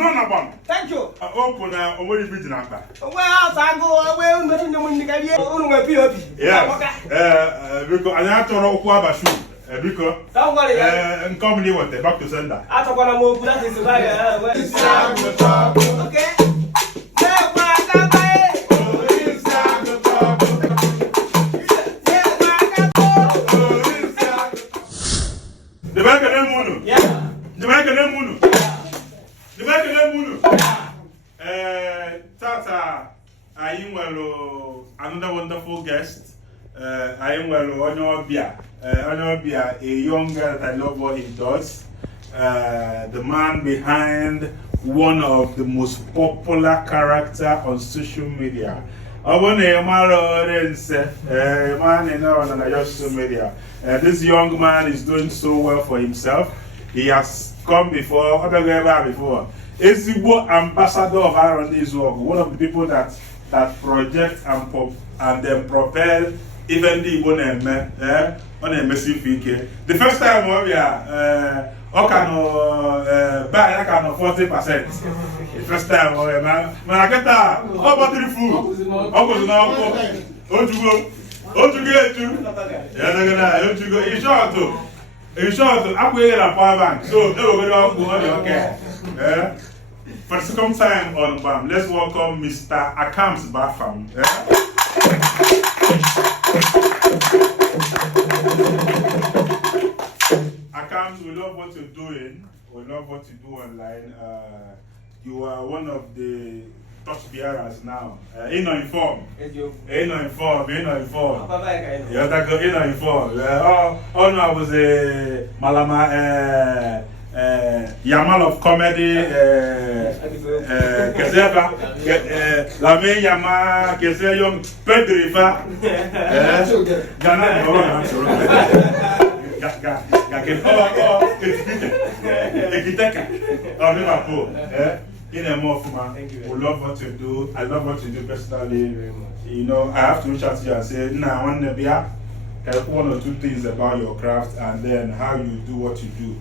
No, no, bomb. Thank you. Open a way to be number. Well, I go away when you get here. Yeah. Because I have to know what about shoe. Because don't worry. And come here what back to sender. I talk on a move that is okay. The back of them moon. Yeah. The back of them moon. The back of them moon. Tata, I am well another wonderful guest. I am well Onobia. Onobia, a young girl that I love what he does. The man behind one of the most popular character on social media. I want to Orinsi, man on social media. This young man is doing so well for himself. He has come before, Ezigbo ambassador of R&D's work, one of the people that project and then propel even the on a massive figure. The first time we are, buy 40%. The first time when I get that, how about the food? In short, I'm going to power bank. So they will go okay. For the second time on BAM, let's welcome Mr. Akams Afam. Akams, we love what you're doing. We love what you do online. You are one of the touch bearers now. Inform. Yeah, that go inform. Oh no, I was a Malama Yamal of comedy. Keseva. La me Yama Kese young Pedrifa. Ghana. In a more we love what you do. I love what you do personally. You know, I have to reach out to you and say, nah, I want to be one or two things about your craft and then how you do what you do.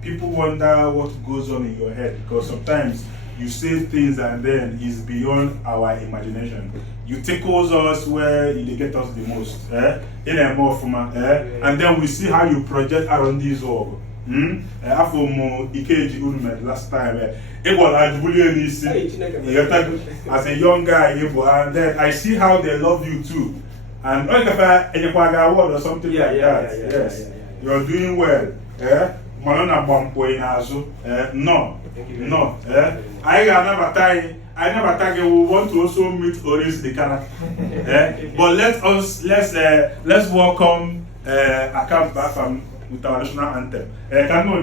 People wonder what goes on in your head because sometimes you say things and then it's beyond our imagination. You tickles us where you get us the most. In a more and then we see how you project around this work. Afam Ikeji Ulmed last time. It was really easy as a young guy, and then I see how they love you too. And award or something like that. Yes. You're doing well. Manona Bampo in Azu. No. I never thought we want to also meet Orinsi the character. But let's welcome Akams Afam with our national anthem. Can you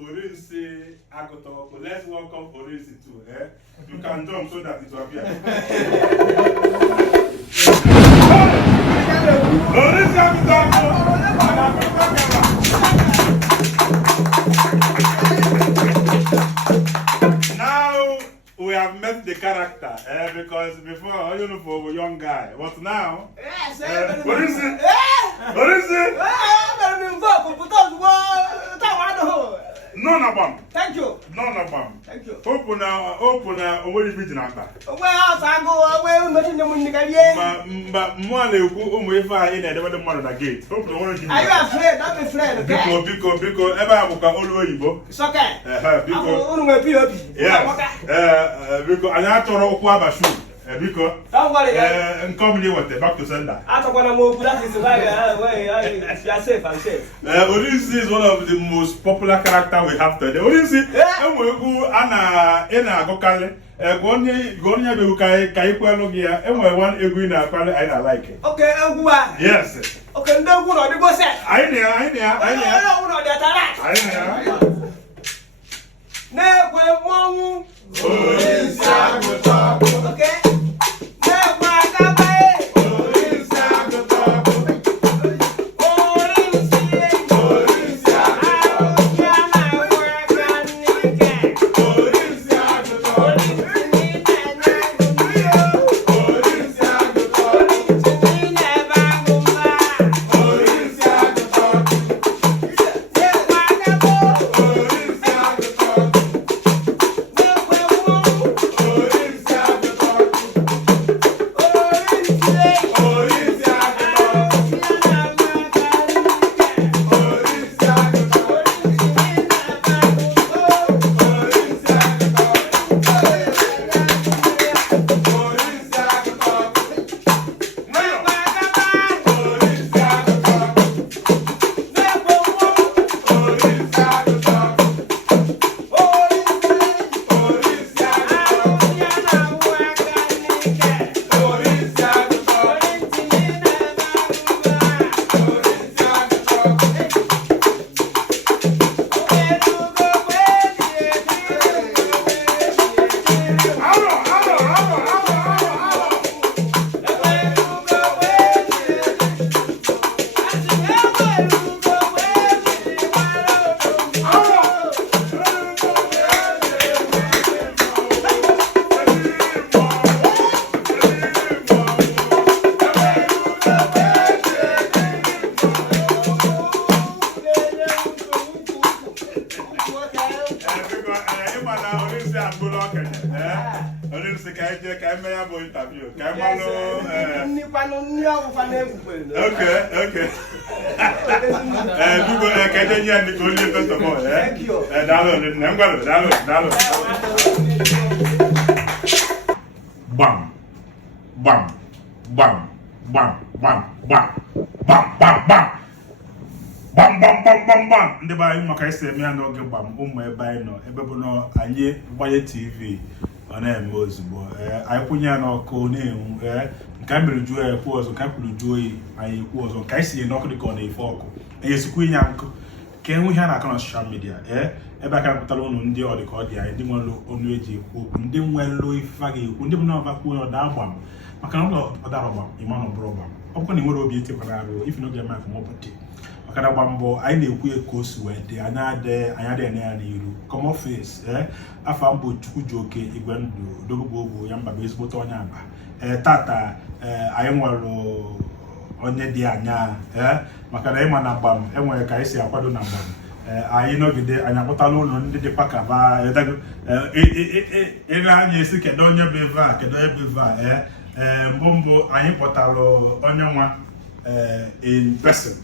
Orinsi Aguta? Let's welcome Orinsi too. You can jump so that it will appear. Orinsi Aguta! Now we have met the character because before I don't know for a young guy, but now Orinsi. None of them. Thank you. None of them. Thank you. Hope open onwere ife ji na akpa. Ogbe house agụ ogbe mmechi ndị ụmụnne ka bie. Mba mmụọ na-ekwu ụmụ ife a ị na-edebe mmadụ na gate. Open onwere ji. Are you afraid? Don't be afraid, okay? Biko ebe a bụkwa olu oyibo. It's okay. Biko. Unu nwe POP. Biko anyị achọrọ ụkwụ abashu. Biko. Don't worry. Come here with back to sender. Atokwana mo that is why you are safe and safe. Orinsi is one of the most popular character we have today. Orinsi, enwegu ana agokale. Gonya be kai kwalo gia. Enwe one egu na kwalo I like. Okay, egu a. Yes. Okay, ndo gu no dey go set. I no dey tara. Ne kwe mongu. Orinsi Aguta. Okay. Orinsi ka eme ya bụ interview. Ka Okay. Biko ka je nye ndị only first of all. Thank you. Dalo. Bam. Ndị be anyị maka isi eme ya n'oge gbam ụmụ ebe anyị nọ ebe bụ na anyị gbanye TV ọ na-eme ozugbo anyị kwụnye ya n'ọkụ na-enwu nke anyị mere juo ya ekwu ọzọ nke anyị kwuru juo oyi anyị ekwu ọzọ nke anyị sinye n'ọkụ dịka ọ na-efe ọkụ anyị esikwa inye nkụ ka enwe ihe a na-akọ na soshal midia ebe aka pụtara ụnụ ndị ọ dịka ọ dị anyị ndị nwere ọnụ eji ekwu okwu ndị nwere ife a ga-ekwu ndị bụ na ọba kwuo ọ daa gbam maka na ụlọ ọdara ọgbam ịma na ọbụrụ ọgbam ọ bụkwa na ị nwere obi etikwara arụ ife n'oge mak ma ọbụdị maka na gba mbọ anyị na-ekwu ya ka o si wee dị anya adịghị anya ya n'iru come office Afam bụ Chukwujoke igwe ndụ dogogbo ya mba bụ ezigbote onye aba tata anyị nwere onye dị anya maka na ịma na mgbam enwere ka anyị si akwado na mgbam anyị nọgide anyị akpụtala ụlọ ndị dịkwa ka ba ịga anya esi kedu onye bụ ebe a kedu onye bụ ebe a mbụ anyị kpọtara onye nwa in person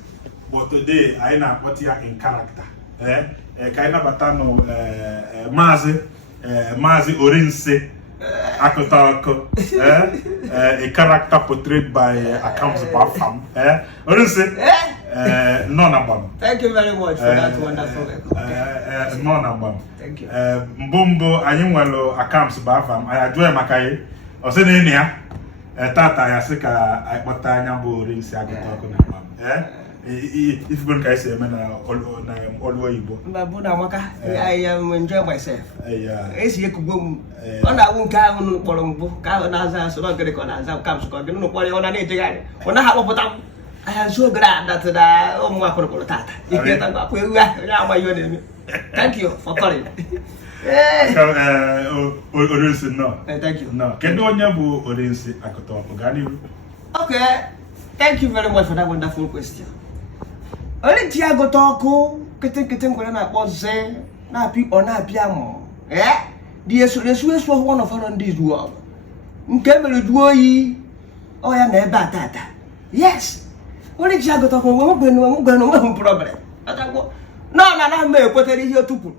but today anyị na-akpọta ya in character ka anyị nabata nụ Maazị Orinsi Akụta a character portrayed by Akams Afam. Orinsi nọ na gbam. Thank you very much for that wonderful welcome. Nọ na gbam. Thank you. Mbụ anyị nwere Akams Afam anyị ajụọ ya maka ya ọ sị na ịnị ya tata ya sị ka anyị kpọta anya bụ Orinsi Akụta na gbam. If you can say all Igbo. Mbabuna maka I am enjoy myself. Esi ekugbo ona won ka unu kporo mbu ka na aza so no gere ko na aza Akams ko ginu kporo ona na ejegari ona ha kpọpụta I am so glad that the omu akoro tata iketa gba po ewu ya amayo na emi. Thank you for calling. Orinsi no. Thank you. No. Kedu onye bụ Orinsi Akụta Ọganiru? Okay. Thank you very much for that wonderful question. Only Tiago talk, kete ngwere na akpọ ze na api ona apia mo. the one of our this world. Nkemere duoyi. Oh ya na ebe atata. Yes. Only Aguta ko mo no problem. Atako. No na me ekwetere ihe otupu.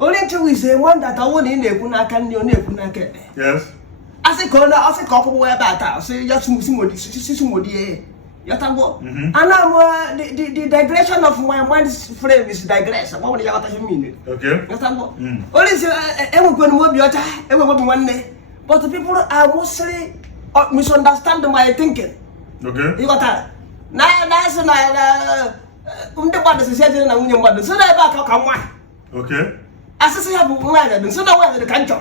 Only two is a one that I want in ekwu n'aka ndị ọ na-ekwu n'aka ebe. Yes. Asị ka ọkpụkpụ ebe ata, sị ya sumodi Yatabo. And now the digression of my mind's frame is digress. What you got to mean? Okay. Yatabo. Only say everyone will be other, everyone will be one day. But the people are mostly misunderstand my thinking. Okay. You got that? Now that's the body is said in a union body. So that back come one. Okay. As I say, I will so now where the country.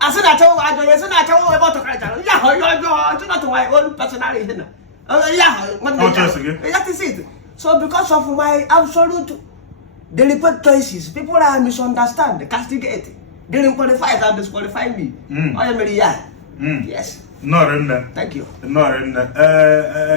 As I told you about the country. Yeah, you're not my own personality. That is it. So because of my absolute deliberate choices, people are misunderstand, castigate. They didn't qualify and disqualify me. I am very young. Yes. No, thank you. No,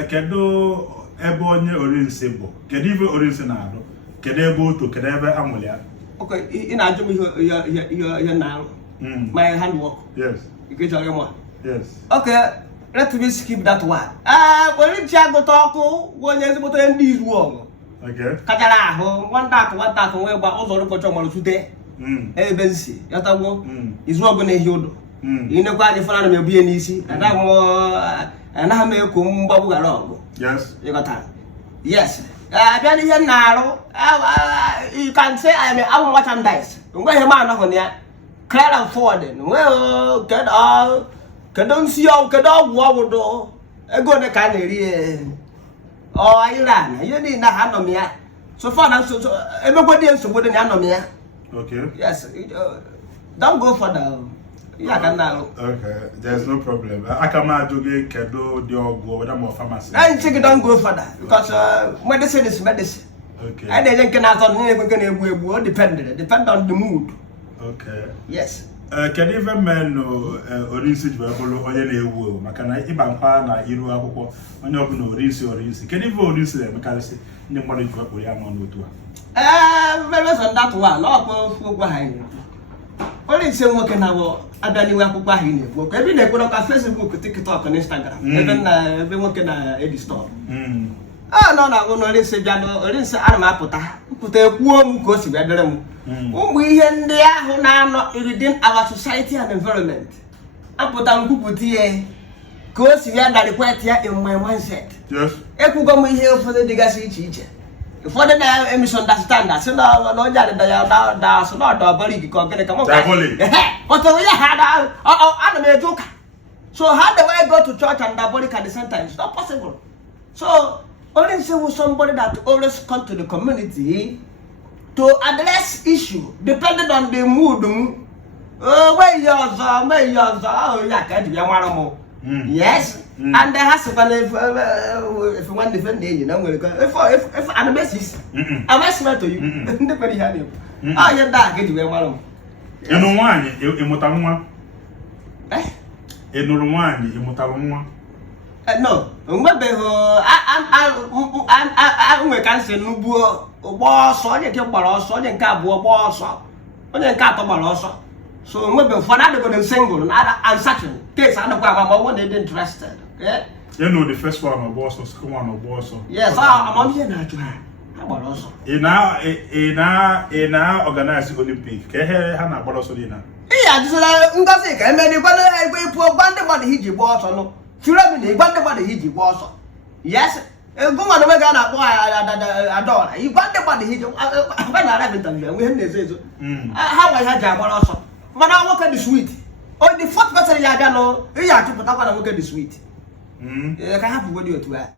Kedo Ebonye Orinsi bo. Kedive Orinsi na ado. Kedebo to kedebe amulia. Okay, in a job you're now. My handwork. Yes. You get your one. Yes. Okay. Let me skip that one. Orinsi Aguta when you're able to end this wrong. Okay. Katara, one dark, where about also the control today. Ebensi, Yatawo is not going to heal. You know, quite a fan of being easy, and I may come babu. Yes. You got time. Yes. I here narrow. You can say I will watch and dice. Where a man on there, clear and forward. Well, get all. Don't see how could all wobble. I go to Canary. Oh, I ran. You need not hand on me. So far, everybody else wouldn't hand on me. Okay. Yes. Don't go for the. Yeah, okay, there's no problem. Akams joge kedo the go whether more pharmacy. I think don't go for that because medicine is medicine. Okay. I don't can depend on the mood. Okay. Yes. Can even men no Orinsi jwabolo onye na-ewu maka na iba mpa na iru akwụkwọ onye ọbụla Orinsi can even Orinsi le maka se ndị mmadụ jwabolo ya no n'otu a very on that one no go gwa ha Orinsi nwoke na wo abịaniwe akwụkwọ ahụ na-ekwu ebe ị na-ekwu na Facebook, TikTok na Instagram ebe nwoke na edistop no na Orinsi bịa Orinsi ana m apụta ekwuo m ka o si bịa dịrị m ụmụ ihe ndị ahụ na-anọ within our society and environment apụta nkwupụta ihe ka o si bịa darikwet ya in my mindset. Ekwugo m ihe ụfọdụ dịgasị iche iche ụfọdụ na-misunderstand asị na onye adịda ya da asụ na ọdọ ọbara ikike ọgịnị ka m ọtụrụ ya ha ana m eje ụka so how do I go to church and diabolic at the same time? It's not possible. So Orinsi was somebody that always come to the community to address issue depending on the mood. Where yours oh yeah, can't be a yes. And there has to be if you want to defend the you know if an message I'm asking to you nobody had you yeah that get you a you know one imutanwa imutanwa no mgbe I can say nubu boss onye ke gbara ọsọ onye nke abụọ gbaa ọsọ onye nke atọ gbara ọsọ so mgbe for that go single and searching case and ma one they interested okay you know the first one of boss second one of boss yes I'm here na aju ha gbara ọsọ ina organize Olympic ke ha na gbara ọsọ dị na iya dịsara ngozi ka eme dị kwado igwe ipu gbande body hiji gbaa ọsọ no chura bi na gbande body hiji gbaa ọsọ yes go on we ga na akpọ adora gbande body hiji ba na ara interview we na ezo ha wa ha ji agbara ọsọ mana nwoke dị sweet o the fourth person ya ga no ya chụpụta kwa na nwoke dị sweet ka ha bụ godi otu a